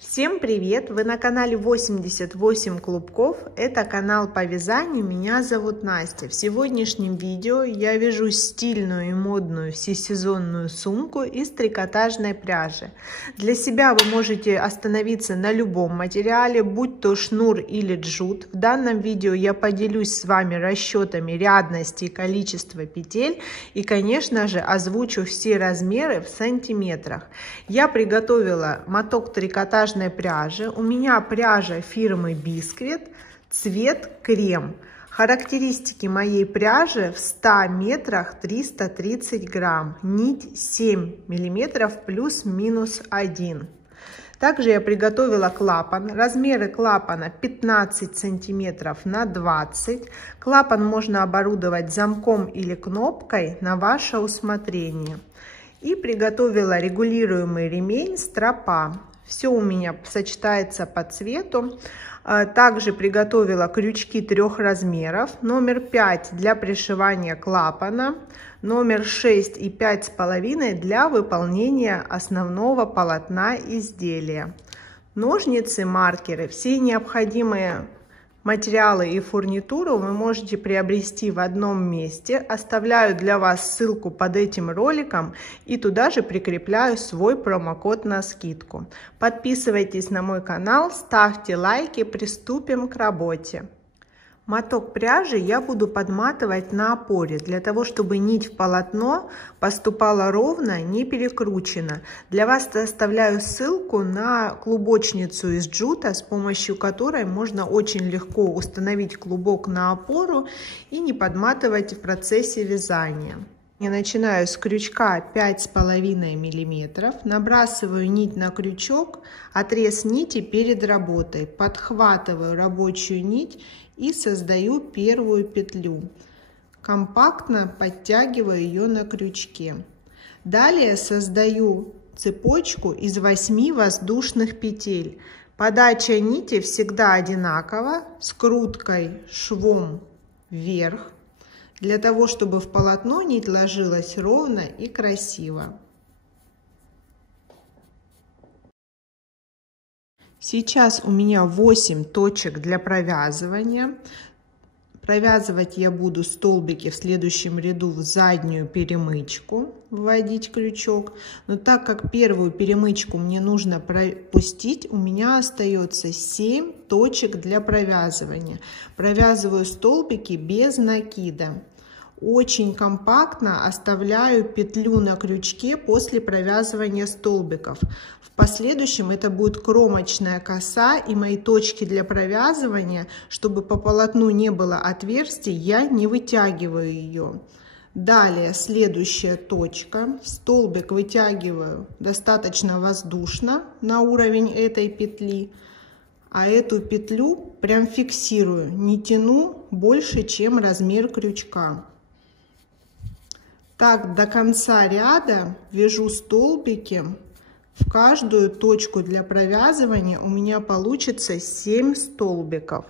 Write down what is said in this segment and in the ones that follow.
Всем привет! Вы на канале 88 клубков. Это канал по вязанию. Меня зовут Настя. В сегодняшнем видео я вяжу стильную и модную всесезонную сумку из трикотажной пряжи. Для себя вы можете остановиться на любом материале, будь то шнур или джут. В данном видео я поделюсь с вами расчетами рядности и количества петель и, конечно же, озвучу все размеры в сантиметрах. Я приготовила моток трикотажной пряжи. У меня пряжа фирмы Бисквит, цвет крем. Характеристики моей пряжи: в 100 метрах 330 грамм, нить 7 миллиметров плюс-минус 1. Также я приготовила клапан. Размеры клапана 15 сантиметров на 20. Клапан можно оборудовать замком или кнопкой на ваше усмотрение. И приготовила регулируемый ремень стропа. Все у меня сочетается по цвету. Также приготовила крючки 3 размеров. Номер 5 для пришивания клапана. Номер 6 и 5,5 для выполнения основного полотна изделия. Ножницы, маркеры, все необходимые материалы и фурнитуру вы можете приобрести в одном месте. Оставляю для вас ссылку под этим роликом и туда же прикрепляю свой промокод на скидку. Подписывайтесь на мой канал, ставьте лайки, приступим к работе. Моток пряжи я буду подматывать на опоре, для того, чтобы нить в полотно поступала ровно, не перекручена. Для вас оставляю ссылку на клубочницу из джута, с помощью которой можно очень легко установить клубок на опору и не подматывать в процессе вязания. Я начинаю с крючка 5,5 миллиметров, набрасываю нить на крючок, отрез нити перед работой, подхватываю рабочую нить и создаю первую петлю. Компактно подтягиваю ее на крючке. Далее создаю цепочку из 8 воздушных петель. Подача нити всегда одинакова, скруткой швом вверх, для того, чтобы в полотно нить ложилась ровно и красиво. Сейчас у меня 8 точек для провязывания. Провязывать я буду столбики в следующем ряду в заднюю перемычку, вводить крючок. Но так как первую перемычку мне нужно пропустить, у меня остается 7 точек для провязывания. Провязываю столбики без накида. Очень компактно оставляю петлю на крючке после провязывания столбиков. В последующем это будет кромочная коса, и мои точки для провязывания, чтобы по полотну не было отверстий, я не вытягиваю ее. Далее следующая точка. Столбик вытягиваю достаточно воздушно на уровень этой петли. А эту петлю прям фиксирую, не тяну больше, чем размер крючка. Так, до конца ряда вяжу столбики. В каждую точку для провязывания у меня получится 7 столбиков.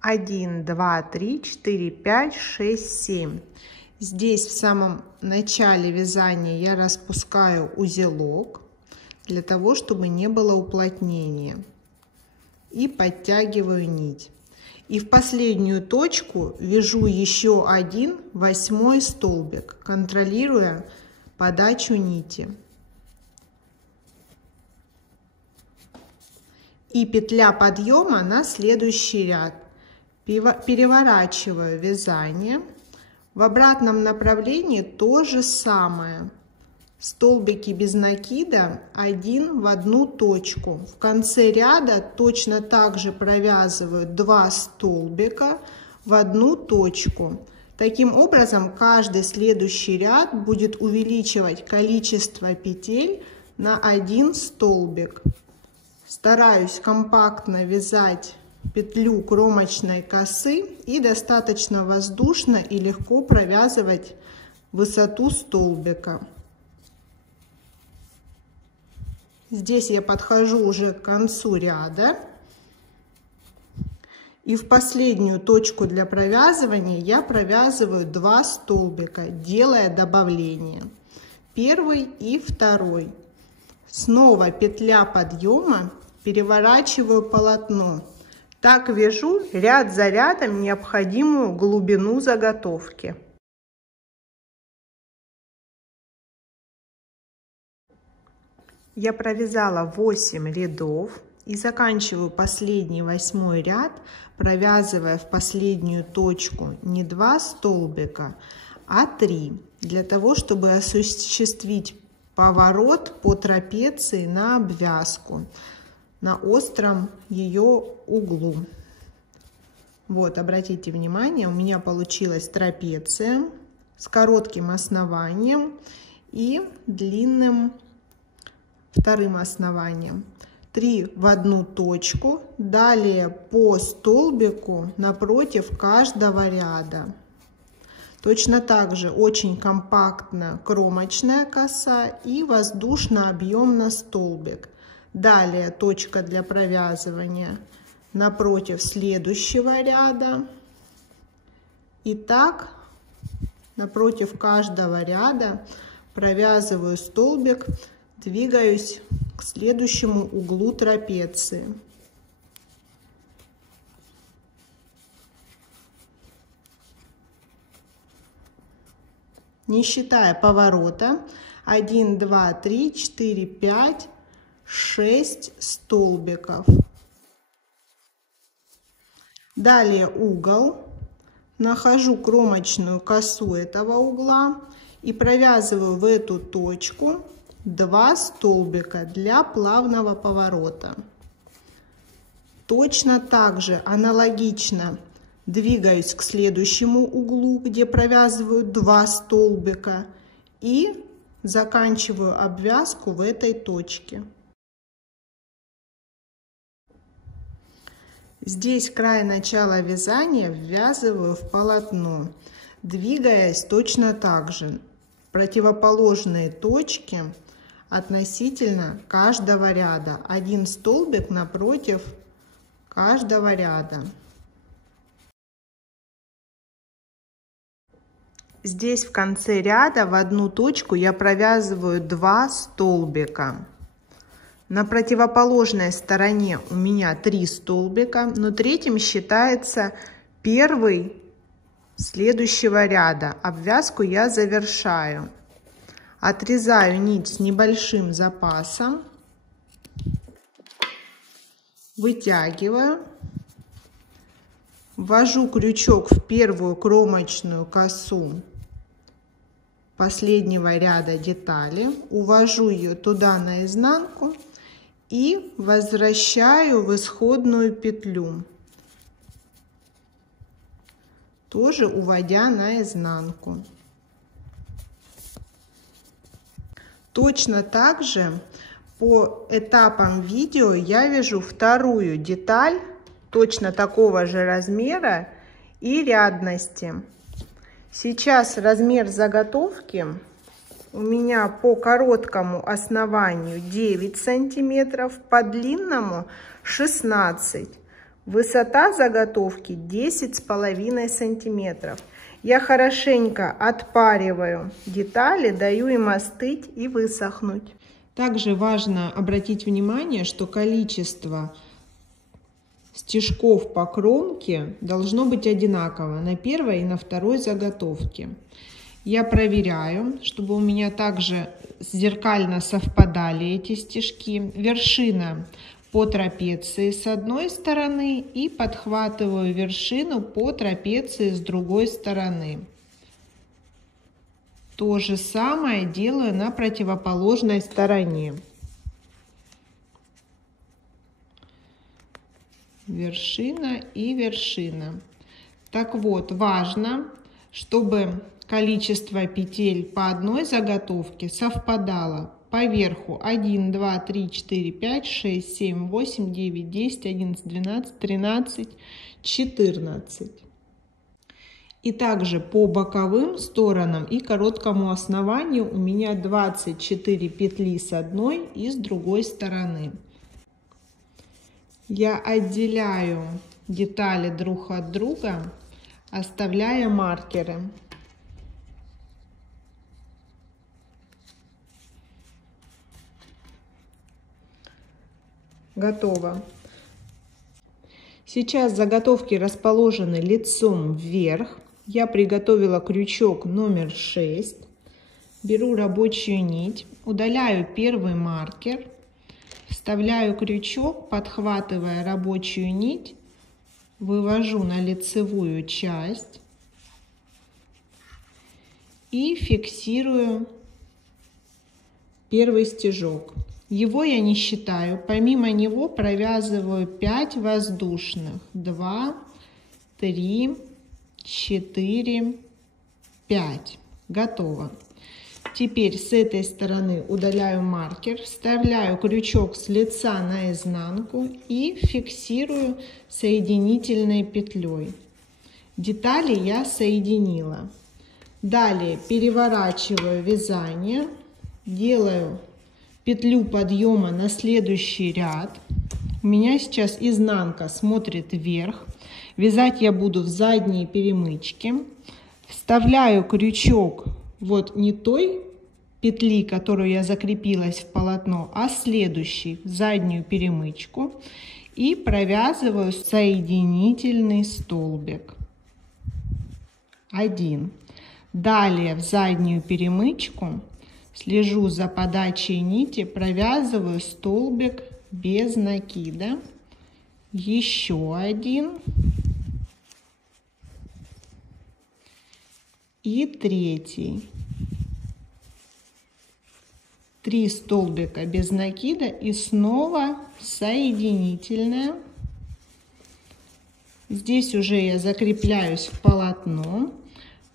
1, 2, 3, 4, 5, 6, 7. Здесь в самом начале вязания я распускаю узелок, для того, чтобы не было уплотнения. И подтягиваю нить. И в последнюю точку вяжу еще один 8 столбик, контролируя подачу нити. И петля подъема на следующий ряд. Переворачиваю вязание. В обратном направлении то же самое. Столбики без накида, один в одну точку. В конце ряда точно так же провязываю 2 столбика в одну точку. Таким образом, каждый следующий ряд будет увеличивать количество петель на 1 столбик. Стараюсь компактно вязать петлю кромочной косы и достаточно воздушно и легко провязывать высоту столбика. Здесь я подхожу уже к концу ряда. И в последнюю точку для провязывания я провязываю 2 столбика, делая добавление. первый и второй. Снова петля подъема, переворачиваю полотно. Так вяжу ряд за рядом необходимую глубину заготовки. Я провязала 8 рядов и заканчиваю последний 8 ряд, провязывая в последнюю точку не 2 столбика, а 3, для того, чтобы осуществить поворот по трапеции на обвязку, на остром ее углу. Вот, обратите внимание, у меня получилась трапеция с коротким основанием и длинным вторым основанием. 3 в одну точку, далее по столбику напротив каждого ряда. Точно так же очень компактно кромочная коса и воздушно-объемно столбик. Далее точка для провязывания напротив следующего ряда. И так напротив каждого ряда провязываю столбик, двигаюсь к следующему углу трапеции. Не считая поворота, 1, 2, 3, 4, 5, 6 столбиков. Далее угол. Нахожу кромочную косу этого угла и провязываю в эту точку 2 столбика для плавного поворота. Точно так же аналогично двигаюсь к следующему углу, где провязываю 2 столбика и заканчиваю обвязку в этой точке. Здесь край начала вязания ввязываю в полотно, двигаясь точно так же в противоположные точки относительно каждого ряда. 1 столбик напротив каждого ряда. Здесь в конце ряда в одну точку я провязываю 2 столбика. На противоположной стороне у меня 3 столбика, но третьим считается первый следующего ряда. Обвязку я завершаю. Отрезаю нить с небольшим запасом, вытягиваю, ввожу крючок в первую кромочную косу последнего ряда детали, увожу ее туда наизнанку и возвращаю в исходную петлю, тоже уводя наизнанку. Точно так же по этапам видео я вяжу вторую деталь точно такого же размера и рядности. Сейчас размер заготовки у меня по короткому основанию 9 сантиметров, по длинному 16. Высота заготовки 10,5 сантиметров. Я хорошенько отпариваю детали, даю им остыть и высохнуть. Также важно обратить внимание, что количество стежков по кромке должно быть одинаково на первой и на второй заготовке. Я проверяю, чтобы у меня также зеркально совпадали эти стежки. Вершина по трапеции с одной стороны и подхватываю вершину по трапеции с другой стороны. То же самое делаю на противоположной стороне. Вершина и вершина. Так вот, важно, чтобы количество петель по одной заготовке совпадало. По верху 1, 2, 3, 4, 5, 6, 7, 8, 9, 10, 11, 12, 13, 14. И также по боковым сторонам и короткому основанию у меня 24 петли с одной и с другой стороны. Я отделяю детали друг от друга, оставляя маркеры. Готово. Сейчас заготовки расположены лицом вверх. Я приготовила крючок номер 6. Беру рабочую нить, удаляю первый маркер, вставляю крючок, подхватывая рабочую нить, вывожу на лицевую часть и фиксирую первый стежок. Его я не считаю, помимо него провязываю 5 воздушных. 2, 3, 4, 5. Готово. Теперь с этой стороны удаляю маркер, вставляю крючок с лица на изнанку и фиксирую соединительной петлей. Детали я соединила. Далее переворачиваю вязание, делаю петлю подъема на следующий ряд. У меня сейчас изнанка смотрит вверх. Вязать я буду в задние перемычки. Вставляю крючок вот не той петли, которую я закрепилась в полотно, а следующей в заднюю перемычку и провязываю соединительный столбик. 1. Далее в заднюю перемычку слежу за подачей нити, провязываю столбик без накида. Еще 1. И 3. 3 столбика без накида и снова соединительная. Здесь уже я закрепляюсь в полотно,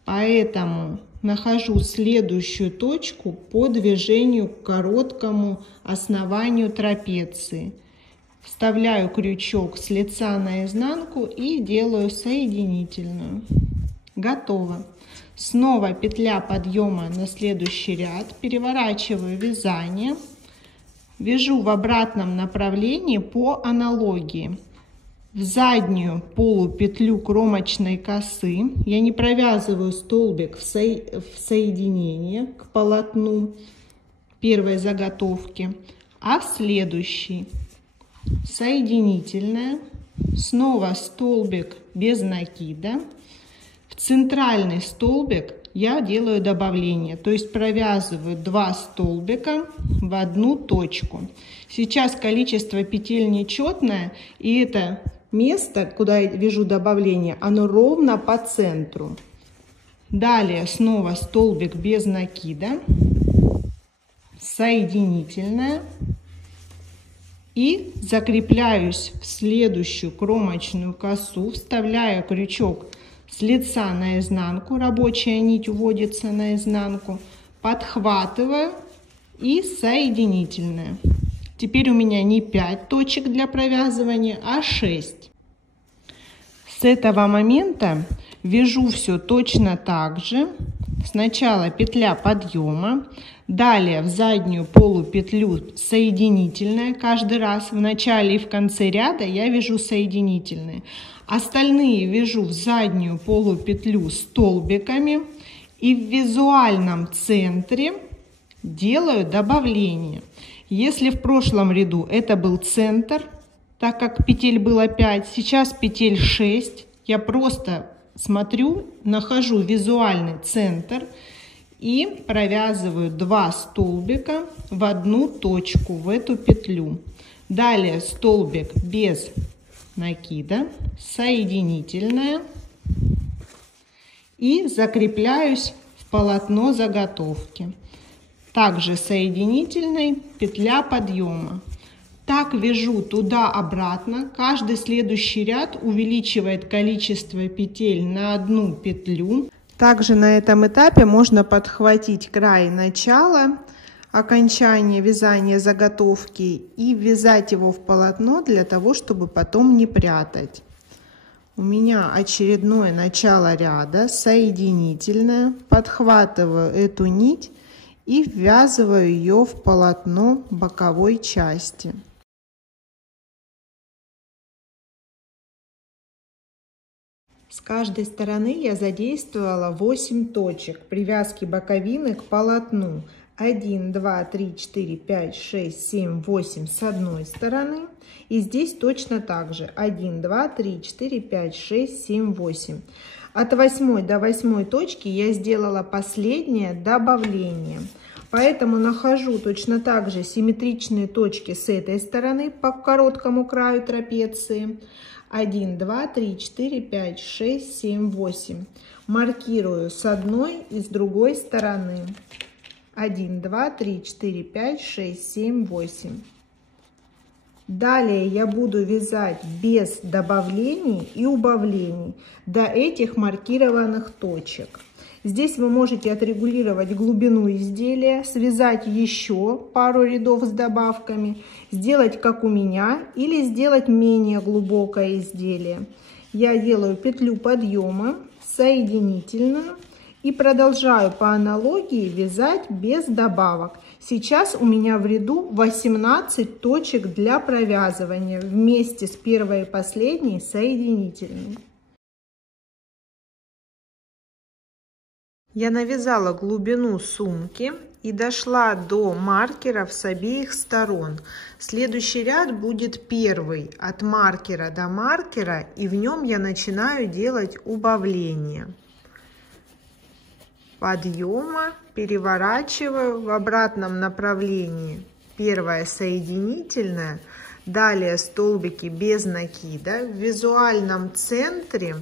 поэтому нахожу следующую точку по движению к короткому основанию трапеции. Вставляю крючок с лица на изнанку и делаю соединительную. Готово. Снова петля подъема на следующий ряд, переворачиваю вязание, вяжу в обратном направлении по аналогии. В заднюю полупетлю кромочной косы я не провязываю столбик в соединение к полотну первой заготовки, а в следующий. Соединительная, снова столбик без накида. В центральный столбик я делаю добавление, то есть провязываю 2 столбика в одну точку. Сейчас количество петель нечетное, и это место, куда я вяжу добавление, оно ровно по центру. Далее снова столбик без накида, соединительная, и закрепляюсь в следующую кромочную косу, вставляю крючок с лица на изнанку, рабочая нить уводится на изнанку, подхватываю и соединительная. Теперь у меня не 5 точек для провязывания, а 6. С этого момента вяжу все точно так же. Сначала петля подъема, далее в заднюю полупетлю соединительная. Каждый раз в начале и в конце ряда я вяжу соединительные. Остальные вяжу в заднюю полупетлю столбиками и в визуальном центре делаю добавление. Если в прошлом ряду это был центр, так как петель было 5, сейчас петель 6, я просто смотрю, нахожу визуальный центр и провязываю 2 столбика в одну точку, в эту петлю. Далее столбик без накида, соединительная, и закрепляюсь в полотно заготовки. Также соединительной, петля подъема. Так вяжу туда-обратно. Каждый следующий ряд увеличивает количество петель на одну петлю. Также на этом этапе можно подхватить край начала, окончания вязания заготовки и ввязать его в полотно для того, чтобы потом не прятать. У меня очередное начало ряда, соединительное. Подхватываю эту нить и ввязываю ее в полотно боковой части. С каждой стороны я задействовала 8 точек привязки боковины к полотну. 1, 2, 3, 4, 5, 6, 7, 8 с одной стороны. И здесь точно так же. 1, 2, 3, 4, 5, 6, 7, 8. От 8 до 8 точки я сделала последнее добавление. Поэтому нахожу точно так же симметричные точки с этой стороны по короткому краю трапеции. 1, 2, 3, 4, 5, 6, 7, 8. Маркирую с одной и с другой стороны. 1, 2, 3, 4, 5, 6, 7, 8. Далее я буду вязать без добавлений и убавлений до этих маркированных точек. Здесь вы можете отрегулировать глубину изделия, связать еще пару рядов с добавками, сделать как у меня или сделать менее глубокое изделие. Я делаю петлю подъема, соединительную и продолжаю по аналогии вязать без добавок. Сейчас у меня в ряду 18 точек для провязывания вместе с первой и последней соединительной. Я навязала глубину сумки и дошла до маркеров с обеих сторон. Следующий ряд будет первый от маркера до маркера, и в нем я начинаю делать убавление. Подъема, переворачиваю в обратном направлении. Первая соединительная, далее столбики без накида. В визуальном центре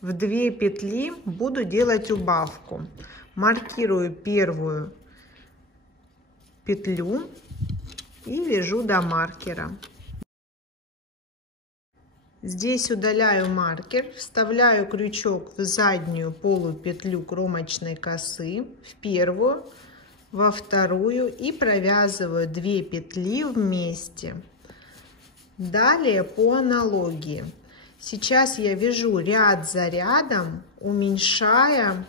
в 2 петли буду делать убавку. Маркирую первую петлю и вяжу до маркера. Здесь удаляю маркер, вставляю крючок в заднюю полупетлю кромочной косы, в первую, во вторую и провязываю 2 петли вместе. Далее по аналогии. Сейчас я вяжу ряд за рядом, уменьшая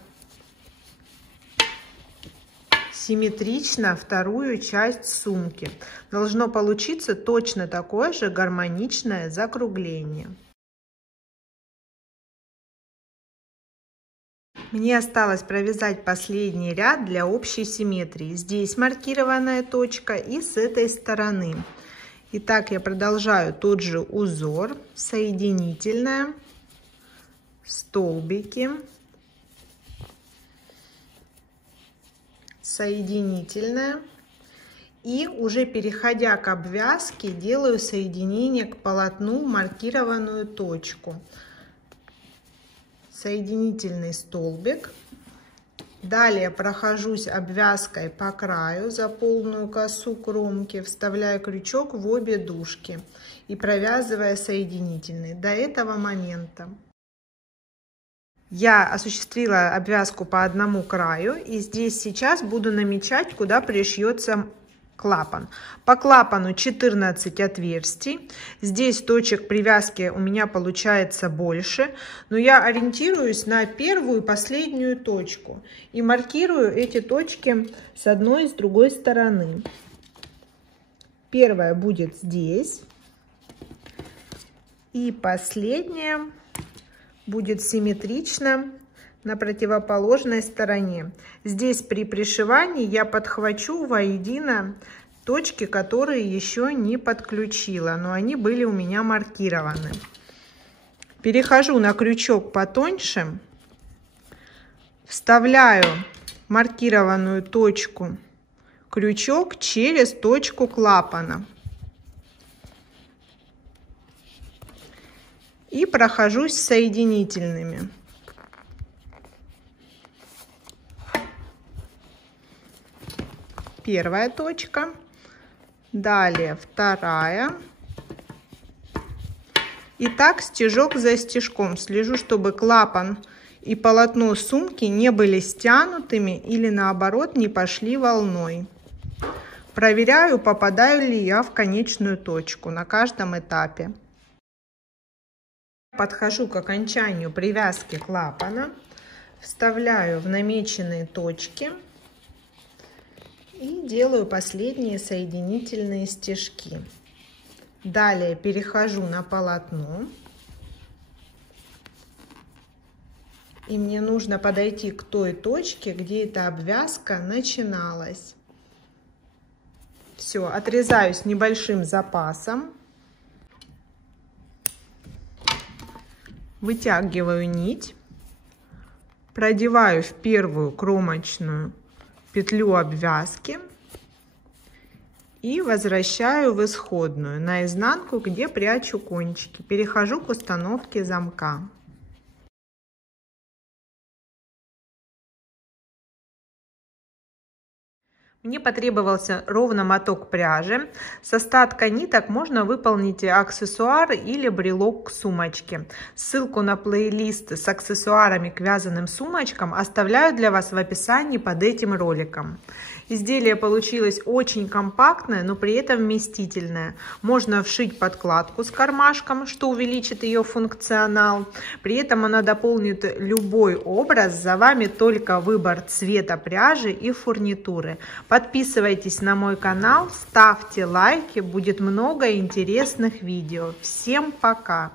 симметрично вторую часть сумки. Должно получиться точно такое же гармоничное закругление. Мне осталось провязать последний ряд для общей симметрии. Здесь маркированная точка и с этой стороны. Итак, я продолжаю тот же узор, соединительная, столбики, соединительная, и уже переходя к обвязке делаю соединение к полотну в маркированную точку. Соединительный столбик. Далее прохожусь обвязкой по краю за полную косу кромки, вставляю крючок в обе дужки и провязывая соединительный до этого момента. Я осуществила обвязку по одному краю, и здесь сейчас буду намечать, куда пришьется клапан. По клапану 14 отверстий. Здесь точек привязки у меня получается больше, но я ориентируюсь на первую и последнюю точку и маркирую эти точки с одной и с другой стороны. Первая будет здесь, и последняя будет симметрично на противоположной стороне. Здесь при пришивании я подхвачу воедино точки, которые еще не подключила, но они были у меня маркированы. Перехожу на крючок потоньше, вставляю маркированную точку крючок через точку клапана и прохожусь соединительными. Первая точка, далее вторая. И так стежок за стежком. Слежу, чтобы клапан и полотно сумки не были стянутыми или наоборот не пошли волной. Проверяю, попадаю ли я в конечную точку на каждом этапе. Подхожу к окончанию привязки клапана, вставляю в намеченные точки и делаю последние соединительные стежки. Далее перехожу на полотно, и мне нужно подойти к той точке, где эта обвязка начиналась. Все, отрезаю с небольшим запасом. Вытягиваю нить. Продеваю в первую кромочную петлю обвязки. И возвращаю в исходную, на изнанку, где прячу кончики. Перехожу к установке замка. Мне потребовался ровно моток пряжи. С остатка ниток можно выполнить аксессуар или брелок к сумочке. Ссылку на плейлист с аксессуарами к вязаным сумочкам оставляю для вас в описании под этим роликом. Изделие получилось очень компактное, но при этом вместительное. Можно вшить подкладку с кармашком, что увеличит ее функционал. При этом она дополнит любой образ. За вами только выбор цвета пряжи и фурнитуры. Подписывайтесь на мой канал, ставьте лайки, будет много интересных видео. Всем пока!